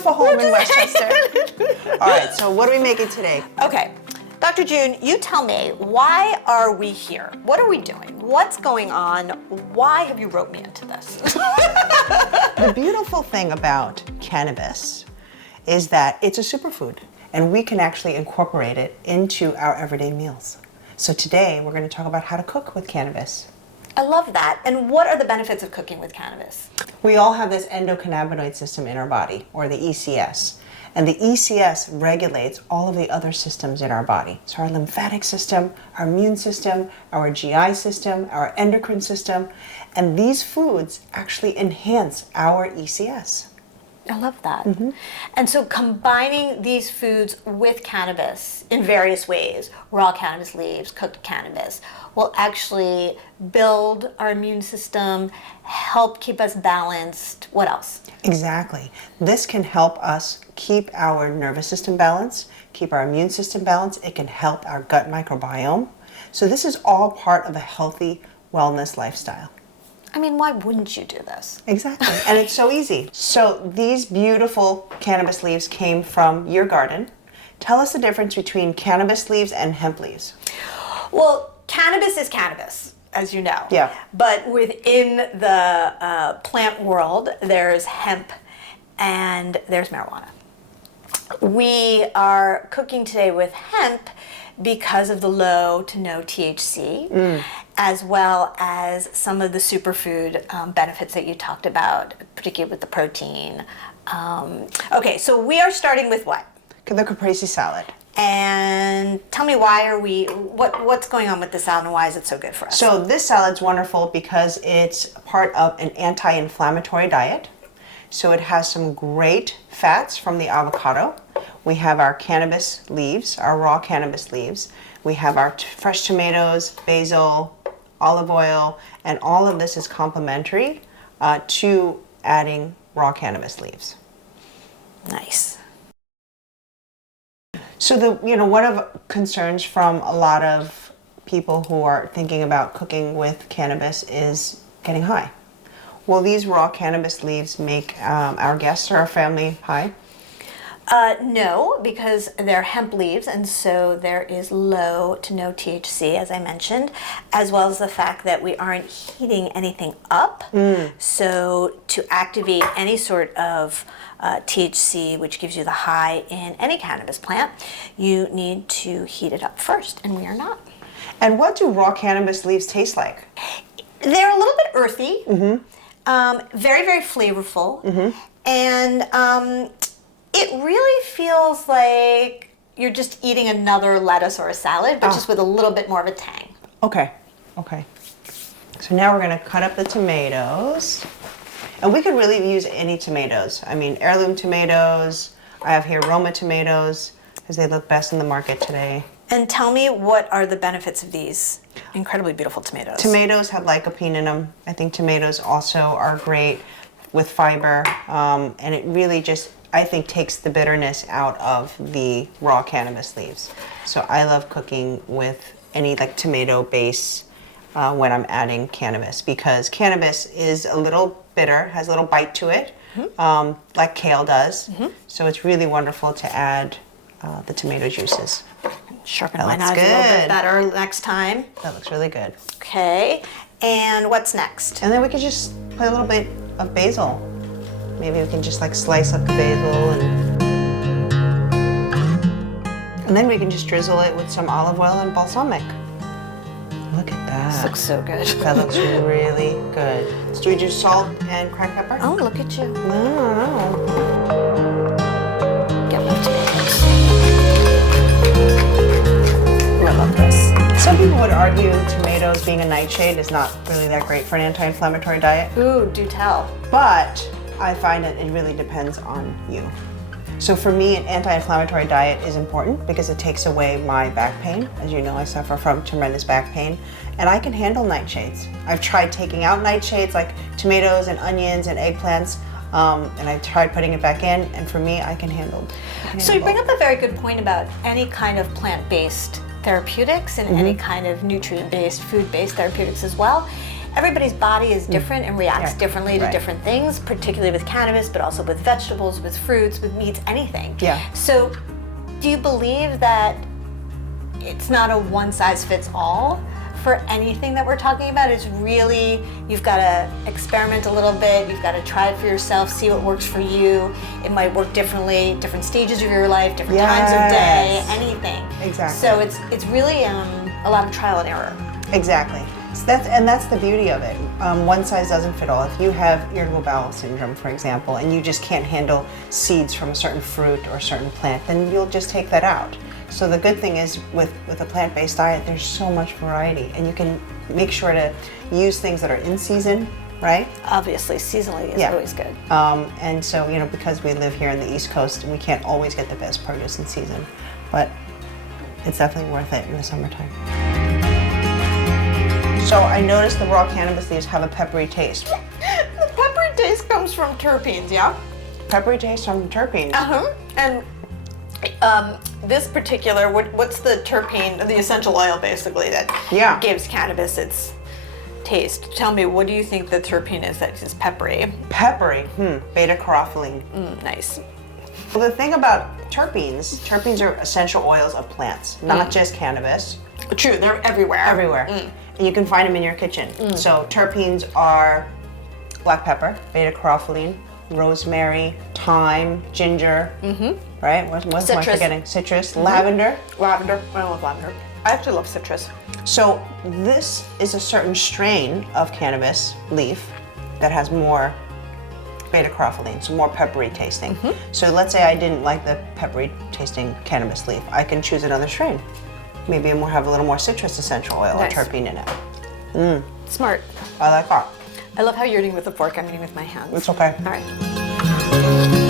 beautiful home in Westchester. All right, so what are we making today? Okay, Dr. June, you tell me, why are we here? What are we doing? What's going on? Why have you roped me into this? The beautiful thing about cannabis is that it's a superfood, and we can actually incorporate it into our everyday meals. So today we're going to talk about how to cook with cannabis. I love that. And what are the benefits of cooking with cannabis? We all have this endocannabinoid system in our body, or the ECS. And the ECS regulates all of the other systems in our body. So our lymphatic system, our immune system, our GI system, our endocrine system. And these foods actually enhance our ECS. I love that. And so combining these foods with cannabis in various ways, raw cannabis leaves, cooked cannabis, will actually build our immune system, help keep us balanced. What else? Exactly. This can help us keep our nervous system balanced, keep our immune system balanced. It can help our gut microbiome. So this is all part of a healthy wellness lifestyle. I mean, why wouldn't you do this? Exactly, and it's so easy. So these beautiful cannabis leaves came from your garden. Tell us the difference between cannabis leaves and hemp leaves. Well, cannabis is cannabis, as you know. Yeah. But within the plant world, there's hemp and there's marijuana. We are cooking today with hemp because of the low to no THC, as well as some of the superfood benefits that you talked about, particularly with the protein. Okay, so we are starting with what? The caprese salad. And tell me, what's going on with the salad and why is it so good for us? So this salad's wonderful because it's part of an anti-inflammatory diet. So it has some great fats from the avocado. We have our cannabis leaves, our raw cannabis leaves. We have our fresh tomatoes, basil, olive oil, and all of this is complementary to adding raw cannabis leaves. Nice. So one of concerns from a lot of people who are thinking about cooking with cannabis is getting high. Will these raw cannabis leaves make our guests or our family high? No, because they're hemp leaves, and so there is low to no THC, as I mentioned, as well as the fact that we aren't heating anything up. So to activate any sort of THC, which gives you the high in any cannabis plant, you need to heat it up first, and we are not. And what do raw cannabis leaves taste like? They're a little bit earthy, very, very flavorful, and it really feels like you're just eating another lettuce or a salad, but just with a little bit more of a tang. Okay. So now we're going to cut up the tomatoes. And we could really use any tomatoes. I mean, heirloom tomatoes. I have here Roma tomatoes because they look best in the market today. And tell me, what are the benefits of these incredibly beautiful tomatoes? Tomatoes have lycopene in them. I think tomatoes also are great with fiber. And it really just, I think, takes the bitterness out of the raw cannabis leaves. So I love cooking with any tomato base when I'm adding cannabis, because cannabis is a little bitter, has a little bite to it, like kale does. So it's really wonderful to add the tomato juices. Sharpen my knives a little bit better next time. That looks really good. Okay, and what's next? And then we could just put a little bit of basil. Maybe we can just slice up the basil, and then we can just drizzle it with some olive oil and balsamic. Look at that. This looks so good. That looks really good. So do we do salt and cracked pepper? Oh, look at you. No. Get my tomatoes. I love this. Some people would argue tomatoes being a nightshade is not really that great for an anti-inflammatory diet. Ooh, do tell. But I find that it really depends on you. So for me, an anti-inflammatory diet is important because it takes away my back pain. As you know, I suffer from tremendous back pain, and I can handle nightshades. I've tried taking out nightshades like tomatoes and onions and eggplants, and I've tried putting it back in, and for me, I can handle it. So you bring up a very good point about any kind of plant-based therapeutics and any kind of nutrient-based, food-based therapeutics as well. everybody's body is different and reacts differently to Right. different things, particularly with cannabis, but also with vegetables, with fruits, with meats, anything. Yeah. So do you believe that it's not a one-size-fits-all for anything that we're talking about? It's really, you've got to experiment a little bit, you've got to try it for yourself, see what works for you. It might work differently, different stages of your life, different times of day, anything. Exactly. So it's really a lot of trial and error. Exactly. So that's the beauty of it. One size doesn't fit all. If you have irritable bowel syndrome, for example, and you just can't handle seeds from a certain fruit or a certain plant, then you'll just take that out. So the good thing is with a plant-based diet, there's so much variety, and you can make sure to use things that are in season, right? Obviously, seasonally is always good. And so, because we live here in the East Coast, we can't always get the best produce in season, but it's definitely worth it in the summertime. So I noticed the raw cannabis leaves have a peppery taste. The peppery taste comes from terpenes, yeah? Peppery taste from terpenes. And this particular, what's the terpene, the essential oil basically that gives cannabis its taste? Tell me, what do you think the terpene is that is peppery? Peppery, Beta-caryophyllene. Nice. Well, the thing about terpenes are essential oils of plants, not just cannabis. True, they're everywhere. Everywhere. And you can find them in your kitchen. So terpenes are black pepper, beta-caryophyllene, rosemary, thyme, ginger, right? What am I forgetting? Citrus, lavender. Lavender. I love lavender. I actually love citrus. So this is a certain strain of cannabis leaf that has more beta-caryophyllene, so more peppery tasting. So let's say I didn't like the peppery tasting cannabis leaf. I can choose another strain. Maybe have a little more citrus essential oil or terpene in it. Smart. I like that. I love how you're eating with a fork. I'm eating with my hands. It's okay. All right.